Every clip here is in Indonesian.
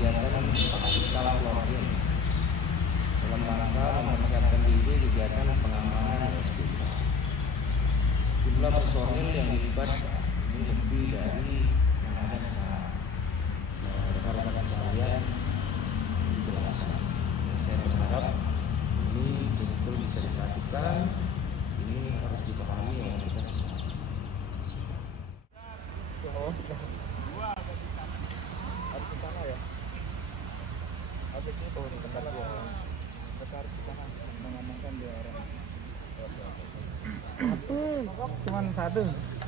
kegiatan skala flooring dalam rangka mempersiapkan diri kegiatan pengamanan SPK. Jumlah personil yang dilibatkan ini lebih dari yang ada sekarang. Rekan-rekan sekalian dijelaskan. Saya berharap ini betul bisa diperhatikan. Ini harus dipahami oleh kita semua. Harus ke sana ya. Habis itu di tempat gua. Harus ke sana mengamankan dia orang. Cuman satu.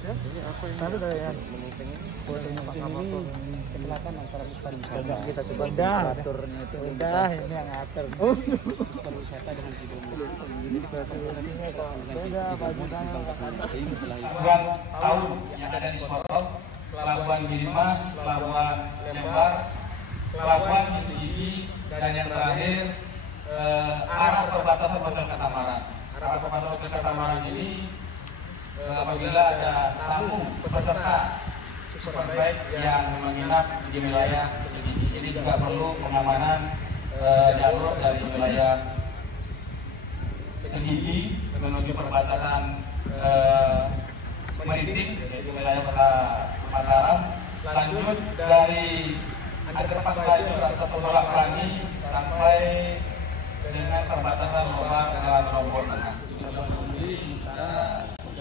Ya? Ini apa ini? Satu dari yang Meeting ini kecelakaan antara bus pariwisata. kita coba aturnya itu. Udah, ini yang ngatur. bus pariwisata dengan Cibondo. Solusinya kok. Udah, baju sana. Pelabuhan Taun yang ada di Sorong, Pelabuhan Gilimas, Pelabuhan Lembar, Pelabuhan Ciligiri, dan yang terakhir arah perbatasan Kota Katamaran. Arah perbatasan Kota Katamaran ini apabila ada tamu peserta Superbike yang menginap di wilayah Ciligiri, ini juga perlu pengamanan jalur dari wilayah Ciligiri menuju perbatasan maritim yaitu wilayah Kota Mataram, lanjut dari Underpass Lajur atau Pemulak Pelangi sampai dengan perbatasan Lobak dengan Lombok Tengah.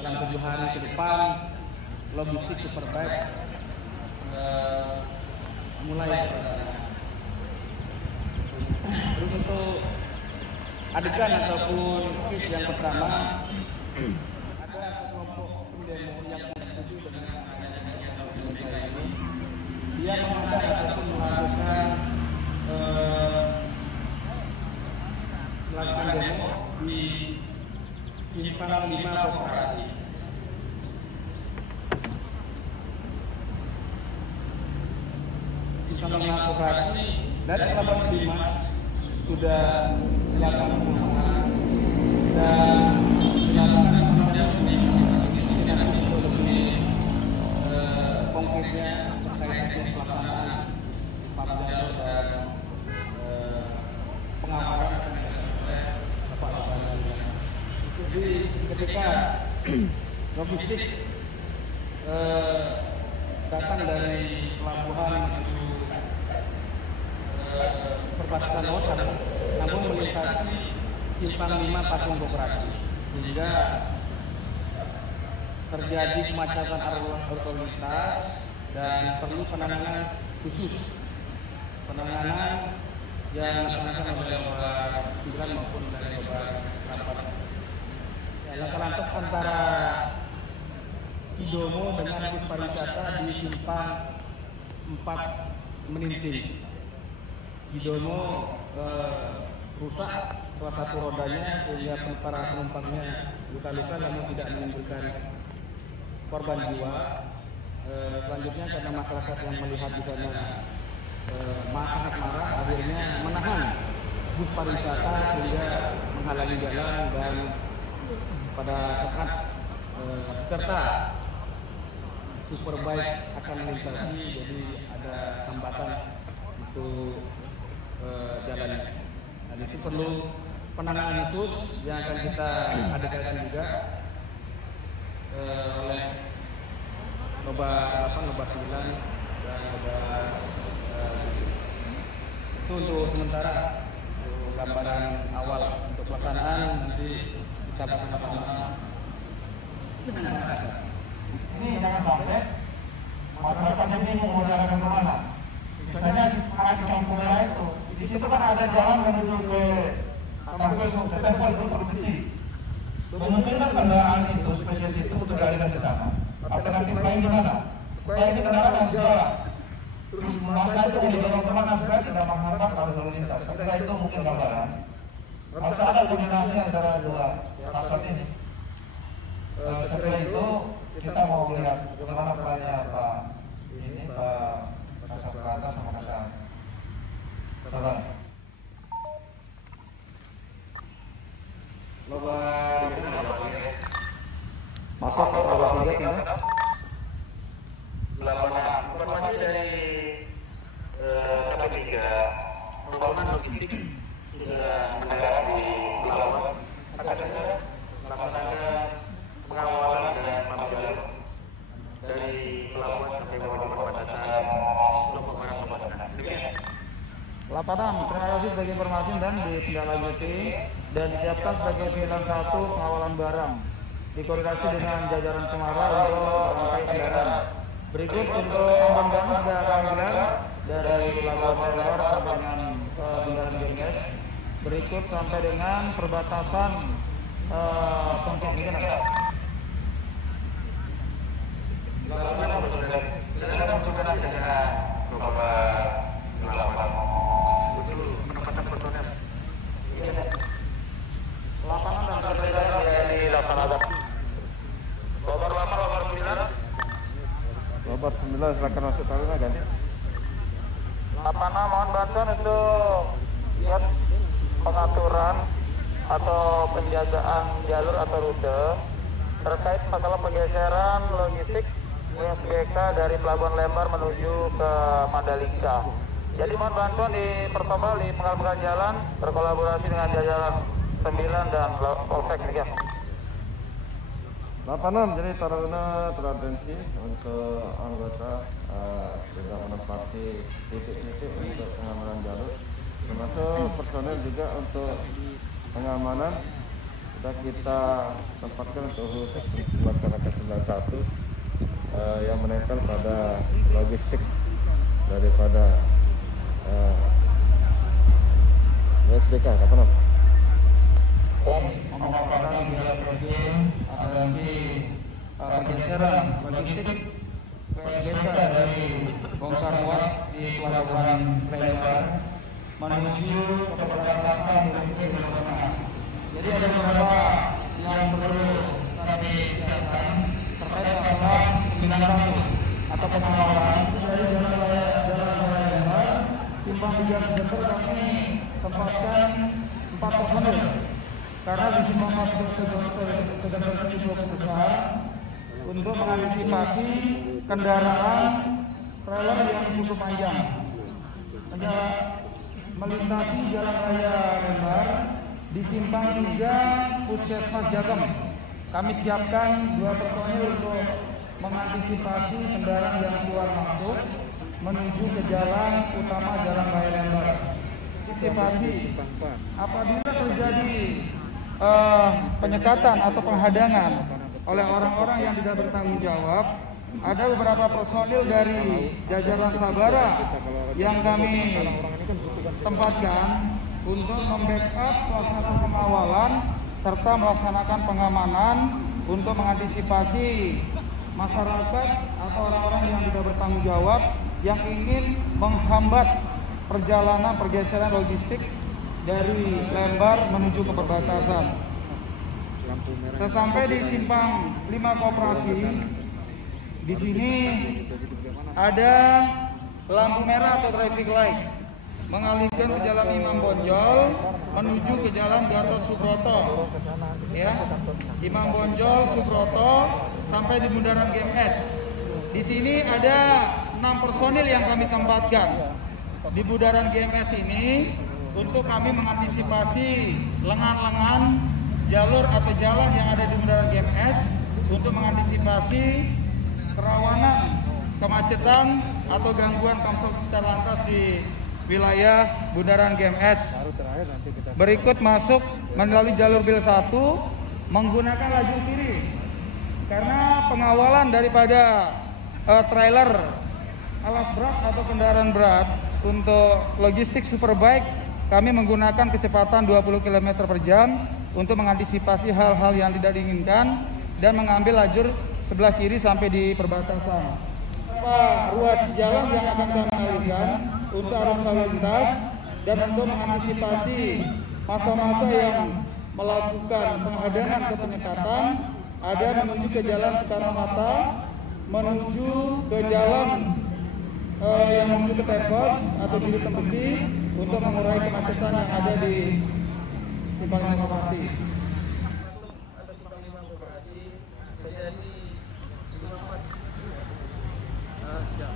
Dalam 7 hari ke depan logistik Superbike mulai. Terus untuk adegan ataupun case yang pertama, ada sekelompok pendemo yang setuju dengan ini. Dia mengadakan ataupun melakukan demo di Simpang 5 Koperasi. Simpang 5 Koperasi dari Pelabuhan Gilimas sudah melakukan pengamanan dan menjelaskan kepada lebih konkretnya terkait dengan pelaksanaan Pak Jalur dan pengamanan Bapak Bapak. Jadi ketika logistik datang dari pelabuhan menuju perbatasan Losan, namun melintasi Simpang 5 Patung Koperasi, hingga terjadi kemacetan arus lalu lintas dan perlu penanganan khusus, penanganan yang dilaksanakan oleh Bapak 9 maupun dari Bapak 8. Lantas antara Cidomo dengan bus pariwisata di Simpang 4 Meninting. Cidomo rusak salah satu rodanya sehingga para penumpangnya luka-luka namun tidak menimbulkan korban jiwa. Selanjutnya karena masyarakat yang melihat di sana sangat marah, akhirnya menahan bus pariwisata sehingga menghalangi jalan dan pada saat peserta Superbike akan melintasi, jadi ada hambatan untuk jalannya. Dan itu perlu penanganan khusus yang akan kita adakan juga oleh Loba 8, Loba 9 dan Loba itu untuk sementara gambaran awal. Untuk pelaksanaan nanti kita bersama-sama. Ini jangan sampai masyarakat ini menggunakan kemana? Misalnya di Kampung Merah itu, di situ kan ada jalan menuju ke sampai tempat itu provinsi. Memungkinkan kendaraan itu spesies itu untuk dialihkan ke sana. Alternatif lain gimana? Supaya ini kendaraan harus jalan. Terus masa itu didorong kemana supaya tidak menghambat arus lalu lintas. Setelah itu mungkin gambaran. Harus ada kombinasi antara dua pasal ini. Setelah itu kita mau lihat bagaimana perannya Pak Kasat Kata sama Kasat Saudara. Loba masuk ke Loba 3 kan? Informasi dari Loba 3 pembangunan logistik sudah mendarat di pelabuhan. Akan ada melaksanakan pengawalan dan pemantauan dari pelabuhan sampai bawah perbatasan kelompok barang pembangunan. Demikian. Lapangan, terima kasih sebagai informasi dan ditindaklanjuti dan disiapkan sebagai 91 pengawalan barang. Dikoordinasi dengan jajaran Cemara untuk merangkai kendaraan. Berikut untuk ambang batas sudah kami gelar dari Pelabuhan Lebar sampai dengan Bundaran GMS. Berikut sampai dengan perbatasan Tongkit ini kan ada. Lapangan dan serta dari lapangan. Lobar 9 silakan masuk taruna kan. Lapangan mohon bantuan untuk lihat pengaturan atau penjagaan jalur atau rute terkait masalah pergeseran logistik USBK dari Pelabuhan Lembar menuju ke Mandalika. Jadi mohon bantuan dipertebal di penggal-penggal jalan berkolaborasi dengan jajaran 9 dan Polsek ya. 86 jadi taruna teratensi untuk anggota sudah menempati titik-titik untuk pengamanan jalur, termasuk personel juga untuk pengamanan sudah kita tempatkan untuk khusus melaksanakan 91 yang menempel pada logistik daripada USBK. Apa Memaparkan atensi pergeseran logistik USBK dari bongkar muat di Pelabuhan Lembar menuju ke perbatasan menuju ke Lebanon. Jadi ada beberapa yang perlu kami siapkan terkait masalah 91 atau pengawalan dari jalan raya Lembar simpang 3 September kami tempatkan 4 personil. Karena di simpang sedang cukup besar untuk mengantisipasi kendaraan trailer yang cukup panjang melintasi jalan raya Lembar di simpang 3 Puskesmas Jagem. Kami siapkan 2 personil untuk mengantisipasi kendaraan yang keluar masuk menuju ke jalan utama jalan raya Lembar. Antisipasi apabila terjadi penyekatan atau penghadangan oleh orang-orang yang tidak bertanggung jawab, ada beberapa personil dari jajaran Sabara yang kami tempatkan untuk membackup pelaksanaan pengawalan serta melaksanakan pengamanan untuk mengantisipasi masyarakat atau orang-orang yang tidak bertanggung jawab yang ingin menghambat perjalanan pergeseran logistik dari Lembar menuju ke perbatasan. Sesampai di simpang 5 Koperasi, di sini ada lampu merah atau traffic light mengalihkan ke jalan Imam Bonjol menuju ke jalan Gatot Subroto. Ya, Imam Bonjol Subroto sampai di Bundaran GMS. Di sini ada 6 personil yang kami tempatkan di Bundaran GMS ini untuk kami mengantisipasi lengan-lengan jalur atau jalan yang ada di Bundaran GMS untuk mengantisipasi kerawanan kemacetan atau gangguan Kamsel secara lantas di wilayah Bundaran GMS. Berikut masuk melalui jalur bil 1 menggunakan lajur kiri karena pengawalan daripada trailer alat berat atau kendaraan berat untuk logistik superbike. Kami menggunakan kecepatan 20 km per jam untuk mengantisipasi hal-hal yang tidak diinginkan dan mengambil lajur sebelah kiri sampai di perbatasan. Ruas jalan yang akan kami alihkan untuk arus lalu lintas dan untuk mengantisipasi masa-masa yang melakukan penghadangan atau penyekatan ada menuju ke jalan Soekarno-Hatta, menuju ke jalan yang menuju ke Tepos atau Gili Tembesi untuk mengurai kemacetan yang ada di simpang 5 Koperasi. Siap,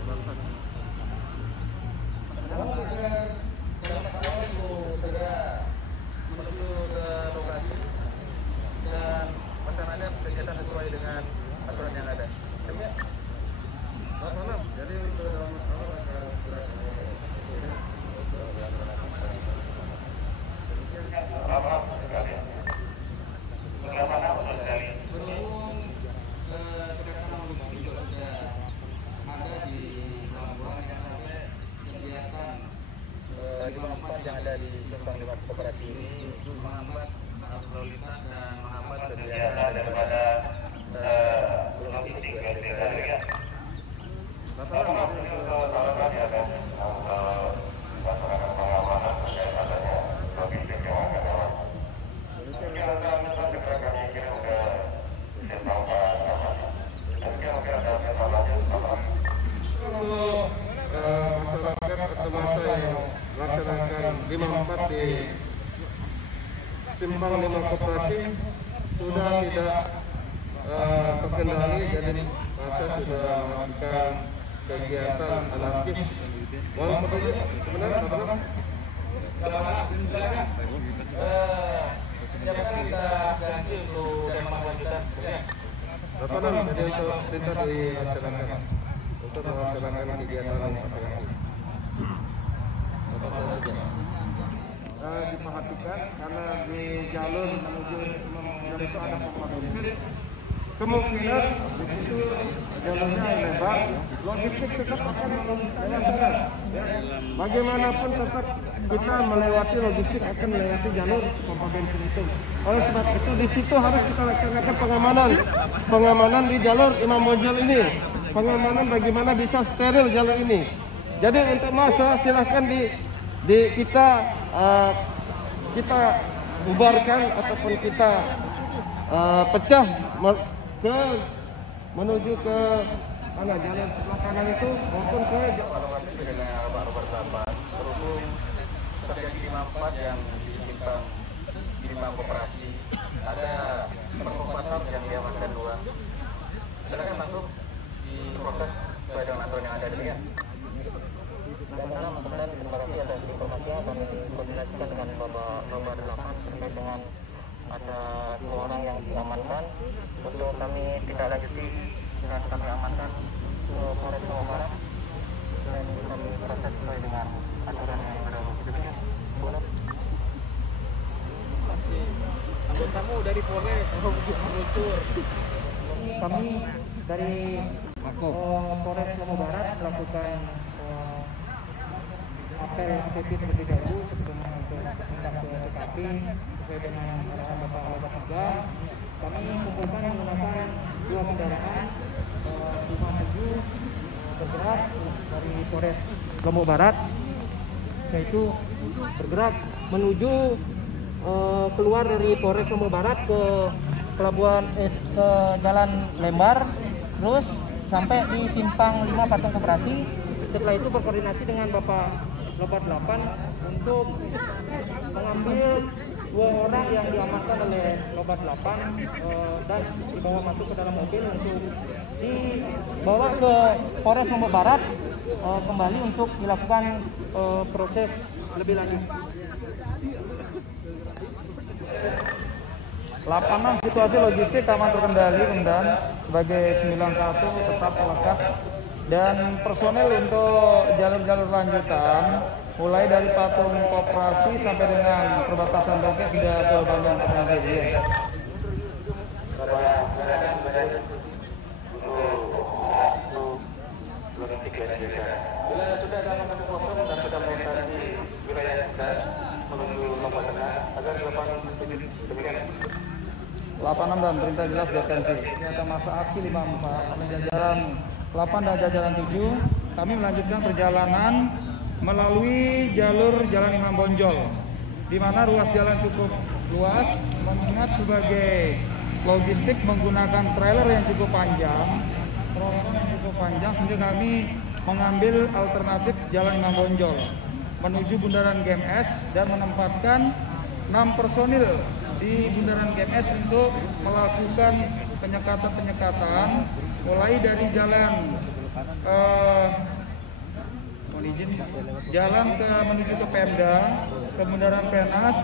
yang ada di simpang 5 koperasi ini menghambat arus lalu lintas dan menghambat kegiatan daripada logistik ya. Bapak masyarakat atau masa yang melaksanakan 5-4 di simpang 5 koperasi sudah tidak terkendali, jadi masa sudah melakukan kegiatan anarkis. Mohon petunjuk sebenarnya Bapak. siapkan kita ganti untuk dan lanjutan ya. Bapak jadi untuk perintah dilaksanakan untuk melaksanakan kegiatan masyarakat. Diperhatikan karena di jalur menuju Imam itu ada pompa bensin, kemungkinan di situ jalurnya lebar, logistik tetap akan melewati. Bagaimanapun tetap kita melewati logistik akan melewati jalur pompa bensin itu. Oleh sebab itu di situ harus kita laksanakan pengamanan di jalur Imam Bonjol ini, pengamanan bagaimana bisa steril jalur ini. Jadi untuk masa silahkan kita bubarkan ataupun kita pecah menuju ke mana jalan sebelah kanan itu maupun ke berhubung terjadi 5-4 yang di simpang 5 koperasi ada perkompatan yang diamankan 2. Silakan masuk diproses sesuai dengan aturan yang ada di ya. Kemudian terima kasih atas informasinya, kami koordinasikan dengan Bapak nomor 8 terkait dengan ada 2 orang yang diamankan. Untuk kami tidak lanjuti dengan kami amankan ke Polres Jawa Barat dan kami proses sesuai dengan aturan yang berlaku. Boleh. Anggotamu dari Polres meluncur. Kami dari Polres Jawa Barat melakukan apel APP terlebih dahulu sebelum untuk tindak ke TKP sesuai dengan arahan Bapak Wabah 3. Kami kumpulkan menggunakan 2 kendaraan 57 bergerak dari Polres Lombok Barat, yaitu bergerak menuju keluar dari Polres Lombok Barat ke pelabuhan ke Jalan Lembar, terus sampai di simpang 5 Patung Koperasi. Setelah itu berkoordinasi dengan Bapak Lobat 8 untuk mengambil 2 orang yang diamankan oleh Lobat 8 dan dibawa masuk ke dalam mobil untuk dibawa ke Polres Lombok Barat kembali untuk dilakukan proses lebih lanjut. 86 situasi logistik aman terkendali, kemudian sebagai 91 tetap melekat. Dan personel untuk jalur-jalur lanjutan mulai dari Patung Koperasi sampai dengan perbatasan Tongke sudah seluruhnya terkoordinasi ya. Bila sudah ada aman kosong dan sudah melintasi wilayah kita menuju Lombok Tengah agar depan demikian. 86 dan perintah jelas detensi. Ternyata masa aksi 54 oleh jajaran 8 dan jajaran 7, kami melanjutkan perjalanan melalui jalur Jalan Imam Bonjol, di mana ruas jalan cukup luas, mengingat sebagai logistik menggunakan trailer yang cukup panjang, sehingga kami mengambil alternatif Jalan Imam Bonjol menuju Bundaran GMS dan menempatkan 6 personil di Bundaran GMS untuk melakukan penyekatan mulai dari jalan menuju ke Pemda, ke Bundaran Penas,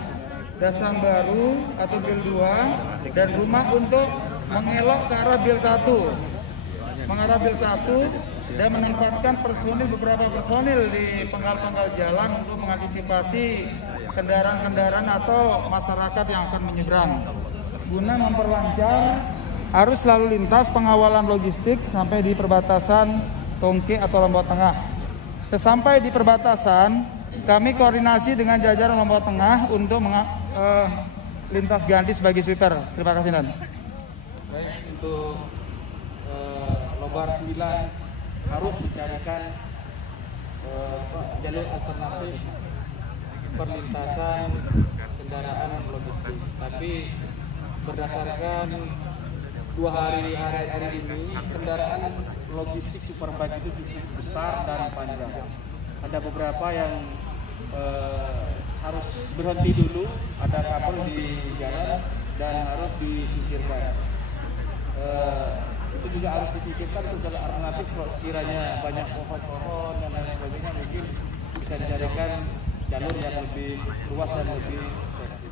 Dasang Baru atau Bil 2 dan rumah untuk mengelok ke arah Bil 1. Mengarah Bil 1 dan menempatkan beberapa personil di penggal-penggal jalan untuk mengantisipasi kendaraan-kendaraan atau masyarakat yang akan menyeberang guna memperlancar arus lalu lintas pengawalan logistik sampai di perbatasan Tongke atau Lombok Tengah. Sesampai di perbatasan, kami koordinasi dengan jajaran Lombok Tengah untuk lintas ganti sebagai sweeper. Terima kasih, Dan. Baik, untuk Lobar 9 harus dicarikan jalur alternatif perlintasan kendaraan logistik. Tapi berdasarkan 2 hari ini kendaraan logistik Superbike itu cukup besar dan panjang. Ada beberapa yang harus berhenti dulu, ada kabel di jalan dan harus disingkirkan. Itu juga harus dipikirkan untuk jalan alternatif kalau sekiranya banyak pohon-pohon dan lain sebagainya, mungkin bisa dicarikan jalur yang lebih luas dan lebih safety.